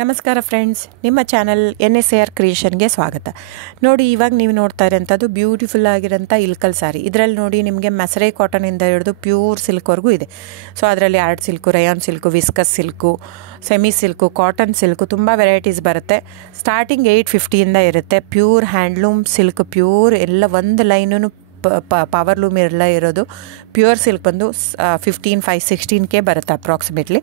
ನಮಸ್ಕಾರ ಫ್ರೆಂಡ್ಸ್, ನಿಮ್ಮ channel NSAR ಕ್ರಿಯೇಷನ್ಗೆ ಸ್ವಾಗತ. ನೋಡಿ, ಇವಾಗ ನೀವು ನೋಡ್ತಾ ಇರೋಂಥದ್ದು ಬ್ಯೂಟಿಫುಲ್ ಆಗಿರೋಂಥ ಇಲ್ಕಲ್ ಸಾರಿ. ಇದರಲ್ಲಿ ನೋಡಿ ನಿಮಗೆ ಮಸರೈ ಕಾಟನಿಂದ ಹಿಡಿದು ಪ್ಯೂರ್ ಸಿಲ್ಕ್ವರೆಗೂ ಇದೆ. ಸೊ ಅದರಲ್ಲಿ art silk, Riyan silk, viscus silk, semi silk, cotton silk ತುಂಬ ವೆರೈಟೀಸ್ ಬರುತ್ತೆ. ಸ್ಟಾರ್ಟಿಂಗ್ 850ಇಂದ ಇರುತ್ತೆ. ಪ್ಯೂರ್ ಹ್ಯಾಂಡ್ಲೂಮ್ ಸಿಲ್ಕ್, ಪ್ಯೂರ್ ಎಲ್ಲ ಒಂದು ಲೈನೂ ಪವರ್ ಲೂಮ್ ಎಲ್ಲ ಇರೋದು. ಪ್ಯೂರ್ ಸಿಲ್ಕ್ ಬಂದು 15,516K ಬರುತ್ತೆ ಅಪ್ರಾಕ್ಸಿಮೇಟ್ಲಿ.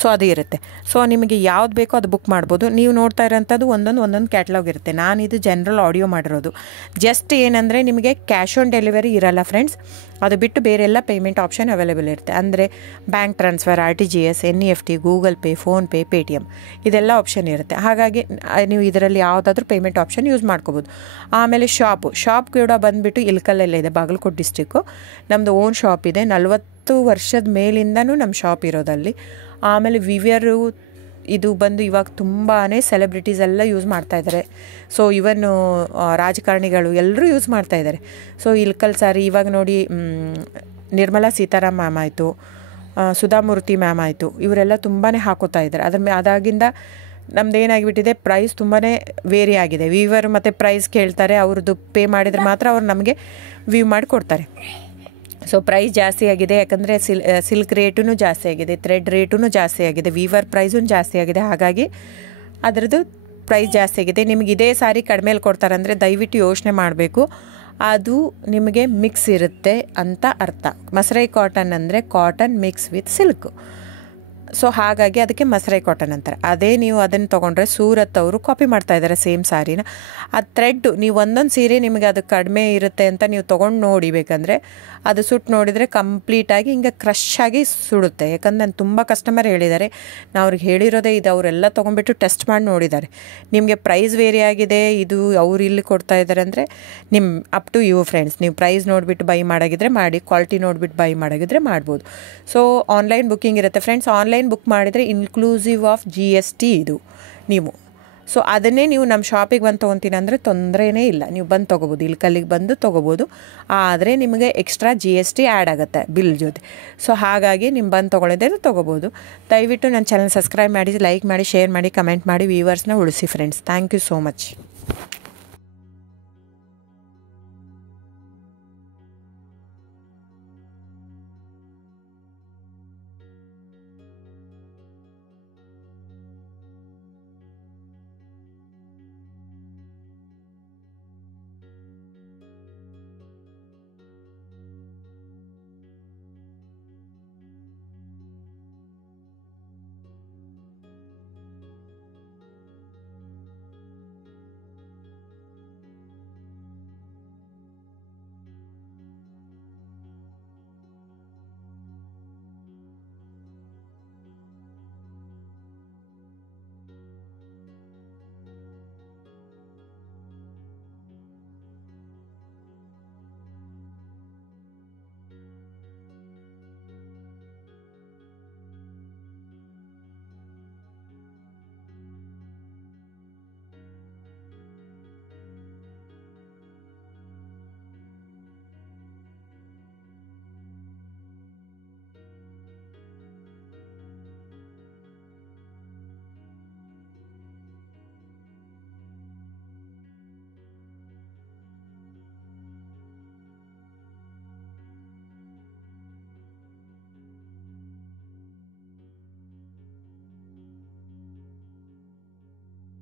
ಸೊ ಅದು ಇರುತ್ತೆ. ಸೊ ನಿಮಗೆ ಯಾವ್ದು ಬೇಕೋ ಅದು ಬುಕ್ ಮಾಡ್ಬೋದು. ನೀವು ನೋಡ್ತಾ ಇರೋಂಥದ್ದು ಒಂದೊಂದು ಕ್ಯಾಟ್ಲಾಗ್ ಇರುತ್ತೆ. ನಾನಿದು ಜನರಲ್ ಆಡಿಯೋ ಮಾಡಿರೋದು. ಜಸ್ಟ್ ಏನಂದರೆ ನಿಮಗೆ ಕ್ಯಾಶ್ ಆನ್ ಡೆಲಿವರಿ ಇರಲ್ಲ ಫ್ರೆಂಡ್ಸ್. ಅದು ಬಿಟ್ಟು ಬೇರೆಲ್ಲ ಪೇಮೆಂಟ್ ಆಪ್ಷನ್ ಅವೈಲೇಬಲ್ ಇರುತ್ತೆ. ಅಂದರೆ bank transfer, RTGS, NEFT, Google pay, PhonePe, Paytm ಇದೆಲ್ಲ ಆಪ್ಷನ್ ಇರುತ್ತೆ. ಹಾಗಾಗಿ ನೀವು ಇದರಲ್ಲಿ ಯಾವುದಾದ್ರೂ ಪೇಮೆಂಟ್ ಆಪ್ಷನ್ ಯೂಸ್ ಮಾಡ್ಕೋಬೋದು. ಆಮೇಲೆ ಶಾಪ್ ಕೂಡ ಬಂದುಬಿಟ್ಟು ಇಲ್ಕಲ್ಲೇ ಇದೆ, ಬಾಗಲಕೋಟೆ ಡಿಸ್ಟ್ರಿಕ್ಕು. ನಮ್ಮದು ಓನ್ ಶಾಪ್ ಇದೆ. 40 ವರ್ಷದ ಮೇಲಿಂದನೂ ನಮ್ಮ ಶಾಪ್ ಇರೋದಲ್ಲಿ. ಆಮೇಲೆ ವಿವಿಯರು ಇದು ಬಂದು ಇವಾಗ ತುಂಬಾ ಸೆಲೆಬ್ರಿಟೀಸ್ ಎಲ್ಲ ಯೂಸ್ ಮಾಡ್ತಾಯಿದ್ದಾರೆ. ಸೊ ಇವನ್ ರಾಜಕಾರಣಿಗಳು ಎಲ್ಲರೂ ಯೂಸ್ ಮಾಡ್ತಾಯಿದ್ದಾರೆ. ಸೊ ಇಲ್ಕಲ್ ಸಾರಿ ಇವಾಗ ನೋಡಿ, ನಿರ್ಮಲಾ ಸೀತಾರಾಮ್ ಮ್ಯಾಮ್ ಆಯಿತು, ಸುಧಾಮೂರ್ತಿ ಮ್ಯಾಮ್ ಆಯಿತು, ಇವರೆಲ್ಲ ತುಂಬಾ ಹಾಕೋತಾ ಇದ್ದಾರೆ. ಅದಾಗಿಂದ ನಮ್ದು ಏನಾಗಿಬಿಟ್ಟಿದೆ, ಪ್ರೈಸ್ ತುಂಬಾ ವೇರಿ ಆಗಿದೆ. ವೀವರ್ ಮತ್ತು ಪ್ರೈಸ್ ಕೇಳ್ತಾರೆ, ಅವ್ರದ್ದು ಪೇ ಮಾಡಿದರೆ ಮಾತ್ರ ಅವ್ರು ನಮಗೆ ವ್ಯೂ ಮಾಡಿ ಕೊಡ್ತಾರೆ. ಸೊ ಪ್ರೈಸ್ ಜಾಸ್ತಿ ಆಗಿದೆ, ಯಾಕಂದರೆ ಸಿಲ್ಕ್ ರೇಟೂ ಜಾಸ್ತಿ ಆಗಿದೆ, ಥ್ರೆಡ್ ರೇಟೂ ಜಾಸ್ತಿ ಆಗಿದೆ, ವೀವರ್ ಪ್ರೈಸೂ ಜಾಸ್ತಿ ಆಗಿದೆ. ಹಾಗಾಗಿ ಅದರದ್ದು ಪ್ರೈಸ್ ಜಾಸ್ತಿ ಆಗಿದೆ. ನಿಮಗೆ ಇದೇ ಸಾರಿ ಕಡಿಮೆಲಿ ಕೊಡ್ತಾರಂದರೆ ದಯವಿಟ್ಟು ಯೋಚನೆ ಮಾಡಬೇಕು. ಅದು ನಿಮಗೆ ಮಿಕ್ಸ್ ಇರುತ್ತೆ ಅಂತ ಅರ್ಥ. ಮಸರೈ ಕಾಟನ್ ಅಂದರೆ cotton mix with silk. So ಹಾಗಾಗಿ ಅದಕ್ಕೆ ಮಸರೈ ಕಾಟನ್ ಅಂತಾರೆ. ಅದೇ ನೀವು ಅದನ್ನು ತೊಗೊಂಡ್ರೆ ಸೂರತ್ ಅವರು ಕಾಪಿ ಮಾಡ್ತಾ ಇದ್ದಾರೆ ಸೇಮ್ ಸಾರಿನ. ಆ ಥ್ರೆಡ್ ನೀವು ಒಂದೊಂದು ಸೀರೆ ನಿಮಗೆ ಅದು ಕಡಿಮೆ ಇರುತ್ತೆ ಅಂತ ನೀವು ತೊಗೊಂಡು ನೋಡಿಬೇಕಂದ್ರೆ ಅದು ಸುಟ್ಟು ನೋಡಿದರೆ ಕಂಪ್ಲೀಟಾಗಿ ಹಿಂಗೆ ಕ್ರಶ್ ಆಗಿ ಸುಡುತ್ತೆ. ಯಾಕಂದ್ರೆ ನಾನು ತುಂಬ ಕಸ್ಟಮರ್ ಹೇಳಿದ್ದಾರೆ, ನಾವು ಅವ್ರಿಗೆ ಹೇಳಿರೋದೇ ಇದು. ಅವರೆಲ್ಲ ತೊಗೊಂಡ್ಬಿಟ್ಟು ಟೆಸ್ಟ್ ಮಾಡಿ ನೋಡಿದ್ದಾರೆ. ನಿಮಗೆ ಪ್ರೈಸ್ ವೇರಿ ಆಗಿದೆ, ಇದು ಅವ್ರು ಇಲ್ಲಿ ಕೊಡ್ತಾ ಇದ್ದಾರೆ ಅಂದರೆ ನಿಮ್ಮ ಅಪ್ ಟು ಯು ಫ್ರೆಂಡ್ಸ್. ನೀವು ಪ್ರೈಸ್ ನೋಡಿಬಿಟ್ಟು ಬೈ ಮಾಡೋಗಿದ್ರೆ ಮಾಡಿ, ಕ್ವಾಲಿಟಿ ನೋಡಿಬಿಟ್ಟು ಬೈ ಮಾಡೋಗಿದ್ರೆ ಮಾಡ್ಬೋದು. ಸೊ ಆನ್ಲೈನ್ ಬುಕ್ಕಿಂಗ್ ಇರುತ್ತೆ ಫ್ರೆಂಡ್ಸ್. ಆನ್ಲೈನ್ ಬುಕ್ ಮಾಡಿದರೆ ಇನ್ಕ್ಲೂಸಿವ್ ಆಫ್ GST ಇದು ನೀವು. ಸೊ ಅದನ್ನೇ ನೀವು ನಮ್ಮ ಶಾಪಿಗೆ ಬಂದು ತೊಗೊತೀನಿ ಅಂದರೆ ತೊಂದರೆನೇ ಇಲ್ಲ, ನೀವು ಬಂದು ತೊಗೋಬೋದು, ಇಲ್ಕಲ್ಲಿಗೆ ಬಂದು ತೊಗೋಬೋದು. ಆದರೆ ನಿಮಗೆ ಎಕ್ಸ್ಟ್ರಾ GST ಆ್ಯಡ್ ಆಗುತ್ತೆ ಬಿಲ್ ಜೊತೆ. ಸೊ ಹಾಗಾಗಿ ನೀವು ಬಂದು ತೊಗೊಳಿದ್ರೆ ತೊಗೋಬೋದು. ದಯವಿಟ್ಟು ನನ್ನ ಚಾನಲ್ ಸಬ್ಸ್ಕ್ರೈಬ್ ಮಾಡಿ, ಲೈಕ್ ಮಾಡಿ, ಶೇರ್ ಮಾಡಿ, ಕಮೆಂಟ್ ಮಾಡಿ, ವ್ಯೂವರ್ಸ್ನ ಉಳಿಸಿ friends. Thank you so much.